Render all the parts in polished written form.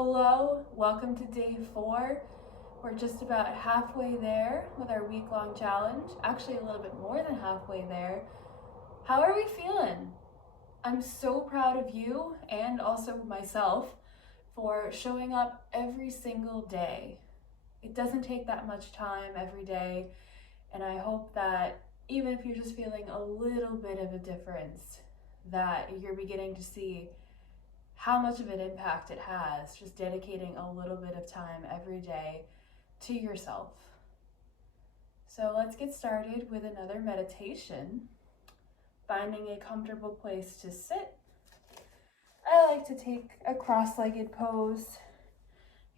Hello, welcome to day 4. We're just about halfway there with our week-long challenge. Actually, a little bit more than halfway there. How are we feeling? I'm so proud of you and also myself for showing up every single day. It doesn't take that much time every day, and I hope that even if you're just feeling a little bit of a difference, that you're beginning to see how much of an impact it has, just dedicating a little bit of time every day to yourself. So let's get started with another meditation. Finding a comfortable place to sit. I like to take a cross-legged pose.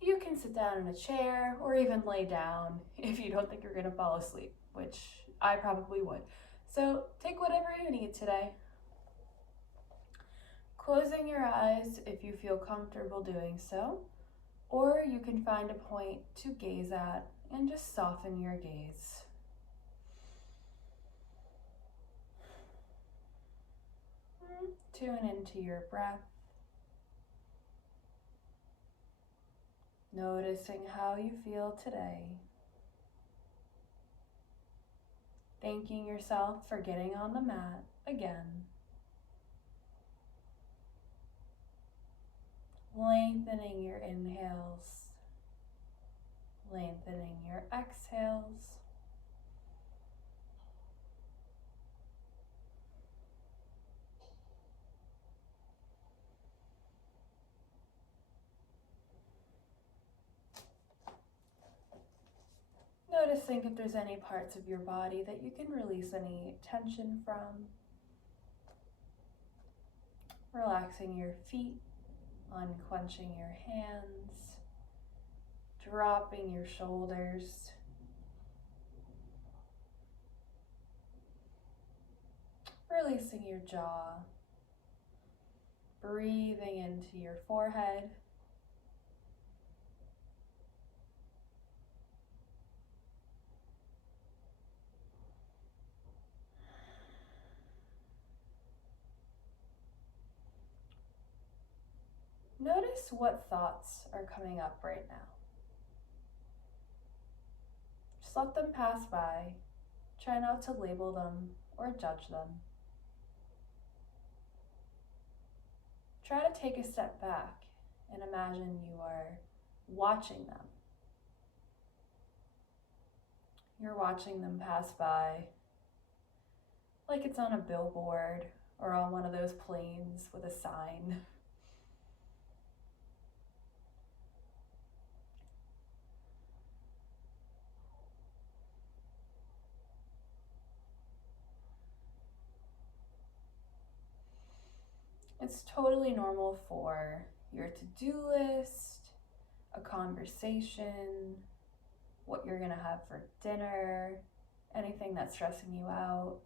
You can sit down in a chair or even lay down if you don't think you're gonna fall asleep, which I probably would. So take whatever you need today. Closing your eyes if you feel comfortable doing so, or you can find a point to gaze at and just soften your gaze. Tune into your breath, noticing how you feel today. Thanking yourself for getting on the mat again. Lengthening your inhales, lengthening your exhales. Noticing if there's any parts of your body that you can release any tension from. Relaxing your feet, unclenching your hands, dropping your shoulders. Releasing your jaw, breathing into your forehead. Notice what thoughts are coming up right now. Just let them pass by. Try not to label them or judge them. Try to take a step back and imagine you are watching them. You're watching them pass by like it's on a billboard or on one of those planes with a sign. It's totally normal for your to-do list, a conversation, what you're gonna have for dinner, anything that's stressing you out.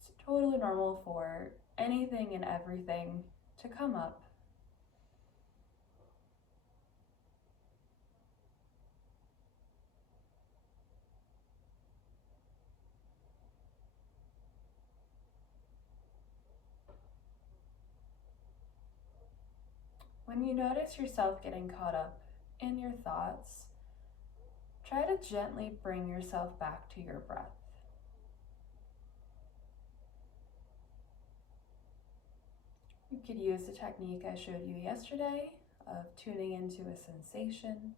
It's totally normal for anything and everything to come up. When you notice yourself getting caught up in your thoughts, try to gently bring yourself back to your breath. You could use the technique I showed you yesterday of tuning into a sensation,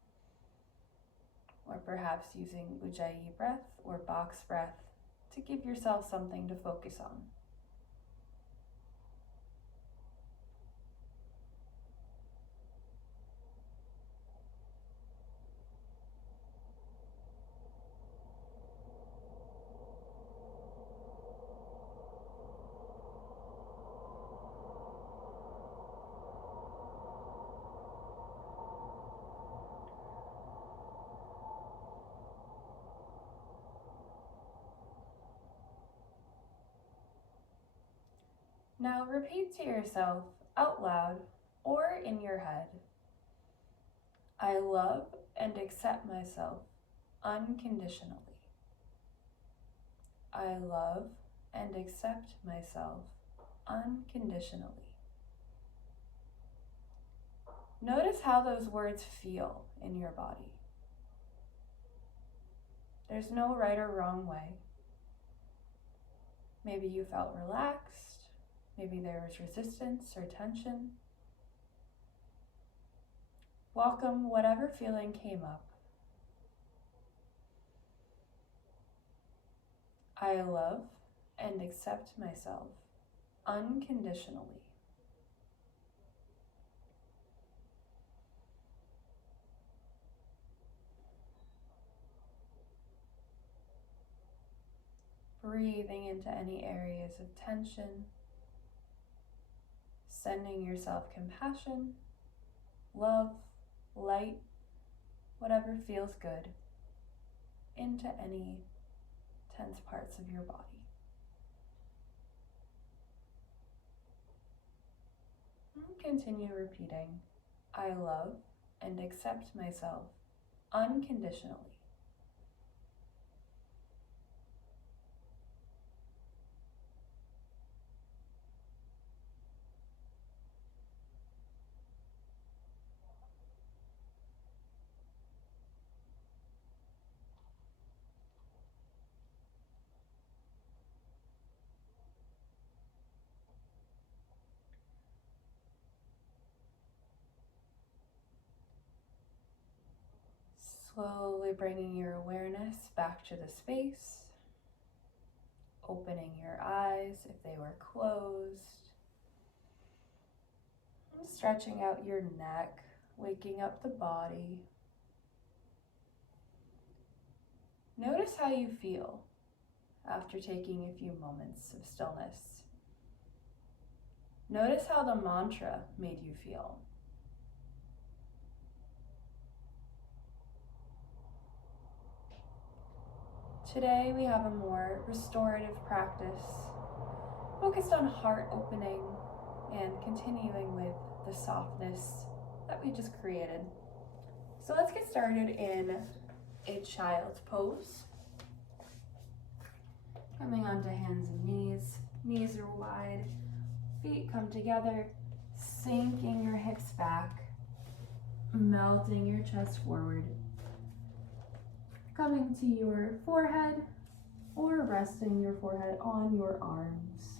or perhaps using Ujjayi breath or box breath to give yourself something to focus on. Now repeat to yourself out loud or in your head, I love and accept myself unconditionally. I love and accept myself unconditionally. Notice how those words feel in your body. There's no right or wrong way. Maybe you felt relaxed. Maybe there was resistance or tension. Welcome whatever feeling came up. I love and accept myself unconditionally. Breathing into any areas of tension, sending yourself compassion, love, light, whatever feels good, into any tense parts of your body. And continue repeating, I love and accept myself unconditionally. Slowly bringing your awareness back to the space, opening your eyes if they were closed, and stretching out your neck, waking up the body. Notice how you feel after taking a few moments of stillness. Notice how the mantra made you feel. Today we have a more restorative practice focused on heart opening and continuing with the softness that we just created. So let's get started in a child's pose. Coming onto hands and knees. Knees are wide, feet come together, sinking your hips back, melting your chest forward. Coming to your forehead or resting your forehead on your arms.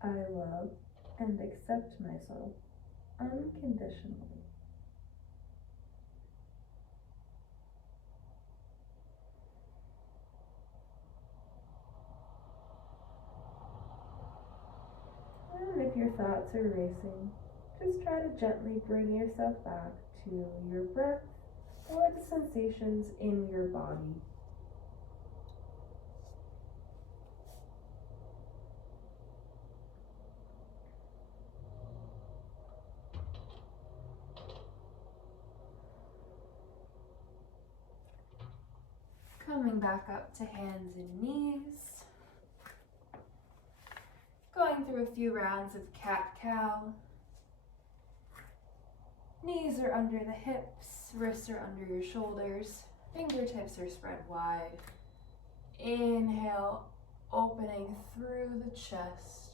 I love and accept myself unconditionally. And if your thoughts are racing, just try to gently bring yourself back to your breath or the sensations in your body. Coming back up to hands and knees. Going through a few rounds of cat-cow. Knees are under the hips, wrists are under your shoulders, fingertips are spread wide. Inhale, opening through the chest.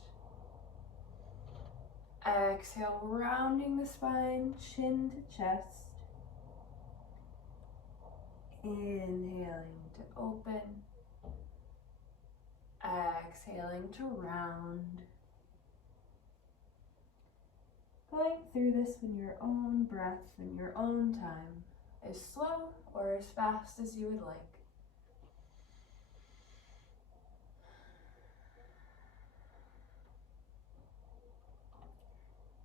Exhale, rounding the spine, chin to chest. Inhaling to open. Exhaling to round. Going through this in your own breath, in your own time, as slow or as fast as you would like.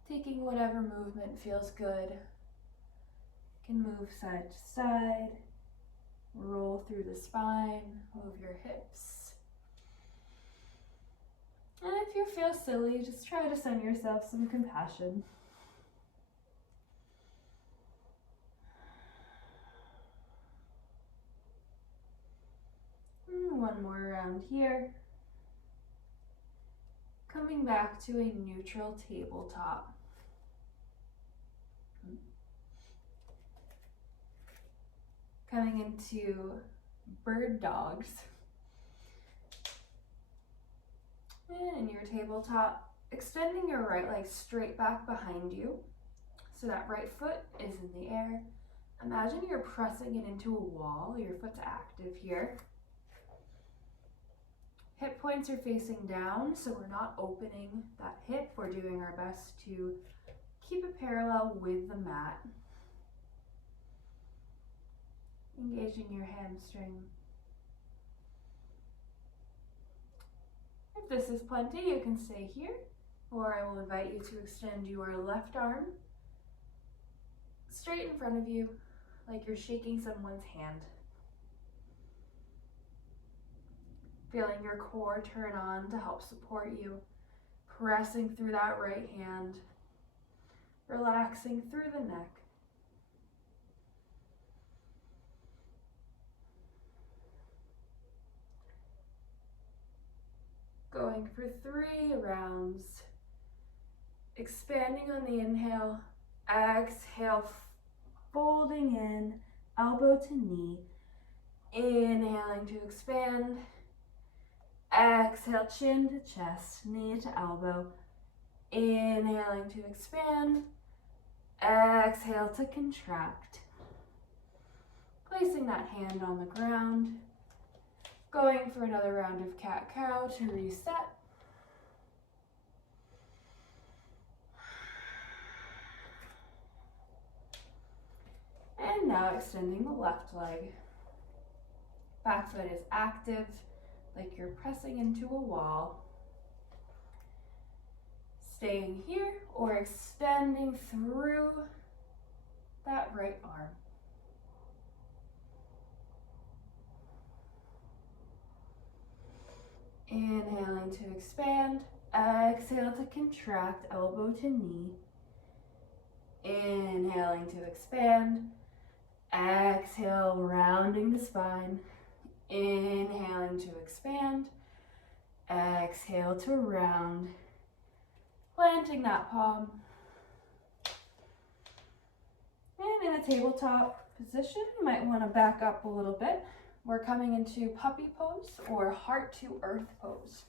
Taking whatever movement feels good. You can move side to side, roll through the spine, move your hips. And if you feel silly, just try to send yourself some compassion. one more around here. Coming back to a neutral tabletop. Coming into bird dogs. And in your tabletop, extending your right leg straight back behind you. So that right foot is in the air. Imagine you're pressing it into a wall. Your foot's active here. Hip points are facing down, so we're not opening that hip. We're doing our best to keep it parallel with the mat. Engaging your hamstring. If this is plenty, you can stay here, or I will invite you to extend your left arm straight in front of you, like you're shaking someone's hand. Feeling your core turn on to help support you, pressing through that right hand, relaxing through the neck. Going for 3 rounds. Expanding on the inhale, exhale, folding in, elbow to knee. Inhaling to expand. Exhale, chin to chest, knee to elbow. Inhaling to expand. Exhale to contract. Placing that hand on the ground. Going for another round of cat-cow to reset. And now extending the left leg. Back foot is active, like you're pressing into a wall. Staying here or extending through that right arm. Inhaling to expand, exhale to contract, elbow to knee. Inhaling to expand, exhale, rounding the spine. Inhaling to expand, exhale to round, planting that palm. And in a tabletop position, you might want to back up a little bit. We're coming into puppy pose or heart to earth pose.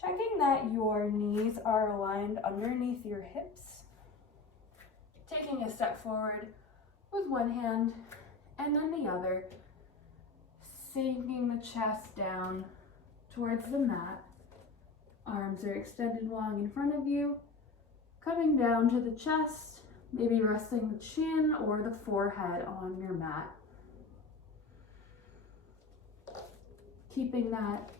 Checking that your knees are aligned underneath your hips. Taking a step forward with one hand and then the other. Sinking the chest down towards the mat. Arms are extended long in front of you. Coming down to the chest, maybe resting the chin or the forehead on your mat. Keeping that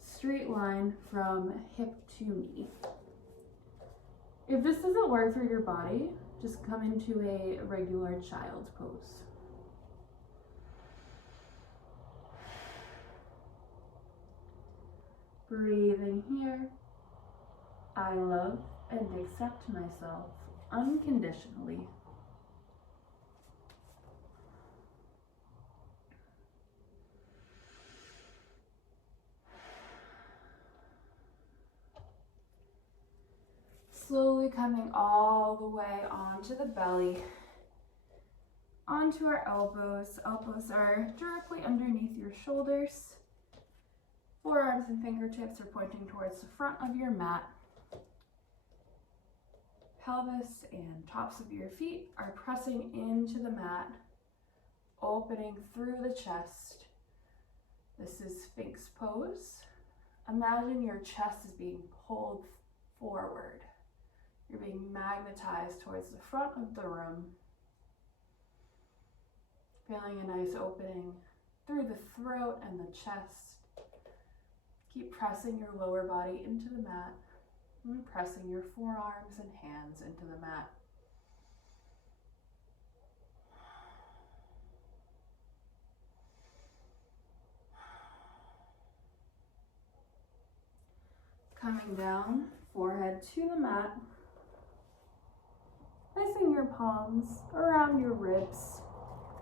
straight line from hip to knee. If this doesn't work for your body, just come into a regular child's pose. Breathing here. I love and accept myself unconditionally. Slowly coming all the way onto the belly, onto our elbows. Elbows are directly underneath your shoulders. Forearms and fingertips are pointing towards the front of your mat. Pelvis and tops of your feet are pressing into the mat, opening through the chest. This is Sphinx pose. Imagine your chest is being pulled forward. You're being magnetized towards the front of the room. Feeling a nice opening through the throat and the chest. Keep pressing your lower body into the mat and pressing your forearms and hands into the mat. Coming down, forehead to the mat. Placing your palms around your ribs,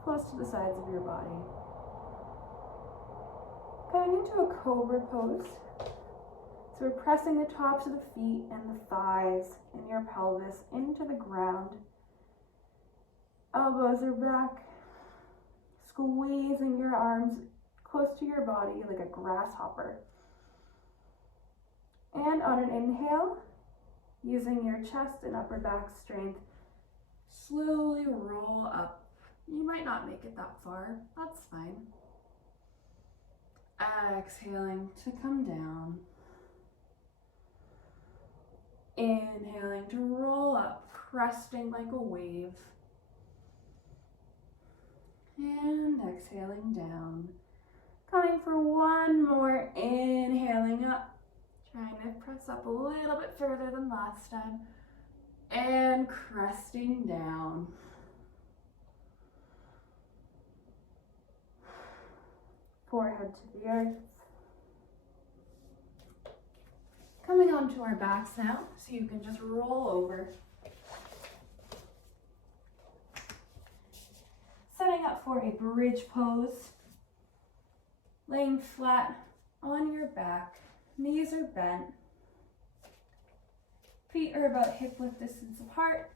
close to the sides of your body. Coming into a cobra pose. So we're pressing the tops of the feet and the thighs and your pelvis into the ground. Elbows are back. Squeezing your arms close to your body like a grasshopper. And on an inhale, using your chest and upper back strength, slowly roll up. You might not make it that far, that's fine. Exhaling to come down. Inhaling to roll up, cresting like a wave. And exhaling down. Coming for one more, inhaling up. Trying to press up a little bit further than last time. And cresting down. Forehead to the earth. Coming onto our backs now, so you can just roll over. Setting up for a bridge pose. Laying flat on your back. Knees are bent. Feet are about hip width distance apart.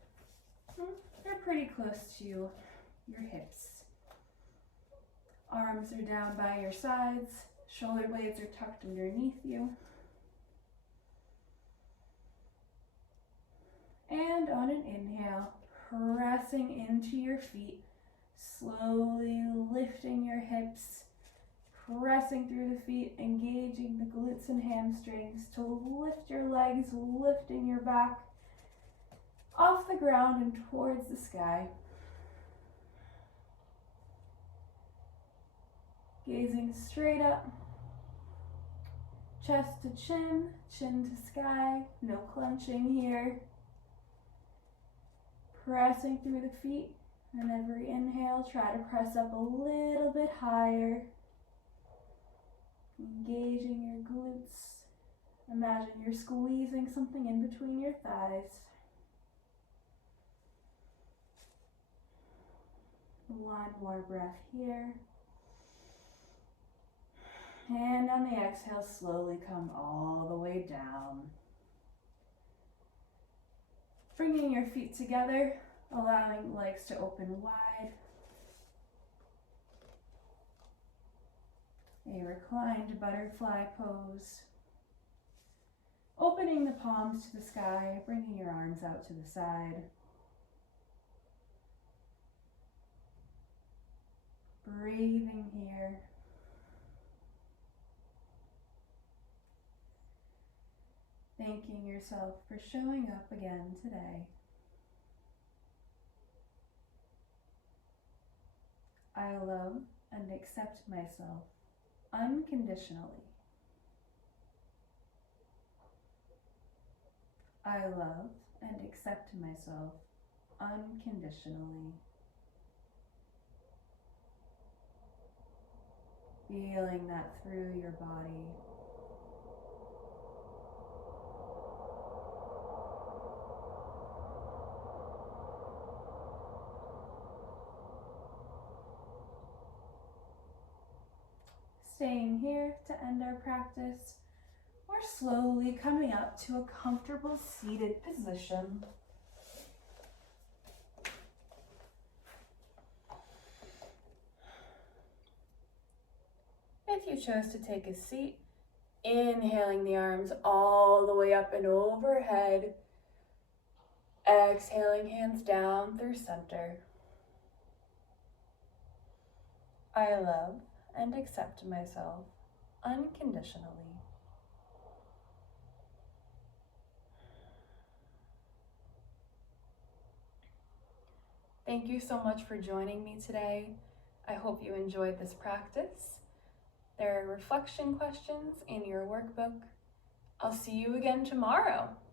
They're pretty close to your hips. Arms are down by your sides. Shoulder blades are tucked underneath you. And on an inhale, pressing into your feet, slowly lifting your hips, pressing through the feet, engaging the glutes and hamstrings to lift your legs, lifting your back off the ground and towards the sky. Gazing straight up, chest to chin, chin to sky, no clenching here. Pressing through the feet, and every inhale, try to press up a little bit higher. Engaging your glutes. Imagine you're squeezing something in between your thighs. One more breath here. And on the exhale, slowly come all the way down. Bringing your feet together, allowing legs to open wide. A reclined butterfly pose. Opening the palms to the sky, bringing your arms out to the side. Breathing here. Thanking yourself for showing up again today. I love and accept myself unconditionally. I love and accept myself unconditionally. Feeling that through your body. Staying here to end our practice, or slowly coming up to a comfortable seated position. If you chose to take a seat, inhaling the arms all the way up and overhead, exhaling hands down through center. I love and accept myself unconditionally. Thank you so much for joining me today. I hope you enjoyed this practice. There are reflection questions in your workbook. I'll see you again tomorrow.